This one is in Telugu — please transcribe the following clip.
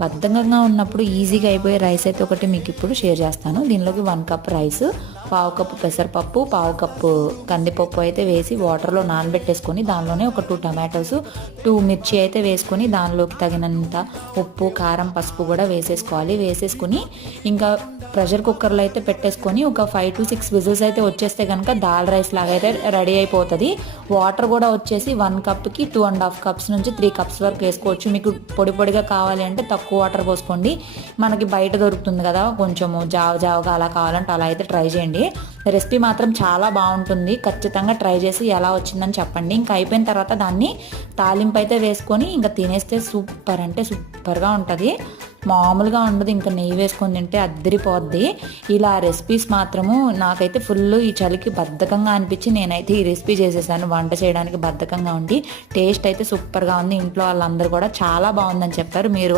బద్ధకంగా ఉన్నప్పుడు ఈజీగా అయిపోయే రైస్ అయితే ఒకటి మీకు ఇప్పుడు షేర్ చేస్తాను. దీనిలోకి వన్ కప్ రైస్ పావు కప్పు పెసరపప్పు పావు కప్పు కందిపప్పు అయితే వేసి వాటర్లో నానబెట్టేసుకొని దానిలోనే ఒక టూ టమాటోస్ టూ మిర్చి అయితే వేసుకొని దానిలోకి తగినంత ఉప్పు కారం పసుపు కూడా వేసేసుకోవాలి. వేసేసుకుని ఇంకా ప్రెషర్ కుక్కర్లో అయితే పెట్టేసుకొని ఒక ఫైవ్ టు సిక్స్ విజిల్స్ అయితే వచ్చేస్తే కనుక దాల్ రైస్ లాగా అయితే రెడీ అయిపోతుంది. వాటర్ కూడా వచ్చేసి వన్ కప్కి టూ అండ్ హాఫ్ కప్స్ నుంచి త్రీ కప్స్ వరకు వేసుకోవచ్చు. మీకు పొడి పొడిగా కావాలి అంటే తక్కువ వాటర్ పోసుకోండి. మనకి బయట దొరుకుతుంది కదా కొంచెము జావ జావగా అలా కావాలంటే అలా అయితే ట్రై చేయండి. రెసిపీ మాత్రం చాలా బాగుంటుంది. ఖచ్చితంగా ట్రై చేసి ఎలా వచ్చిందని చెప్పండి. ఇంకా అయిపోయిన తర్వాత దాన్ని తాలింపు అయితే వేసుకొని ఇంకా తినేస్తే సూపర్ అంటే సూపర్గా ఉంటుంది. మామూలుగా ఉండదు. ఇంకా నెయ్యి వేసుకొని తింటే అద్దరిపోద్ది. ఇలా రెసిపీస్ మాత్రము నాకైతే ఫుల్ ఈ చలికి బద్ధకంగా అనిపించి నేనైతే ఈ రెసిపీ చేసేసాను. వంట చేయడానికి బద్ధకంగా ఉండి టేస్ట్ అయితే సూపర్గా ఉంది. ఇంట్లో వాళ్ళందరూ కూడా చాలా బాగుందని చెప్పారు. మీరు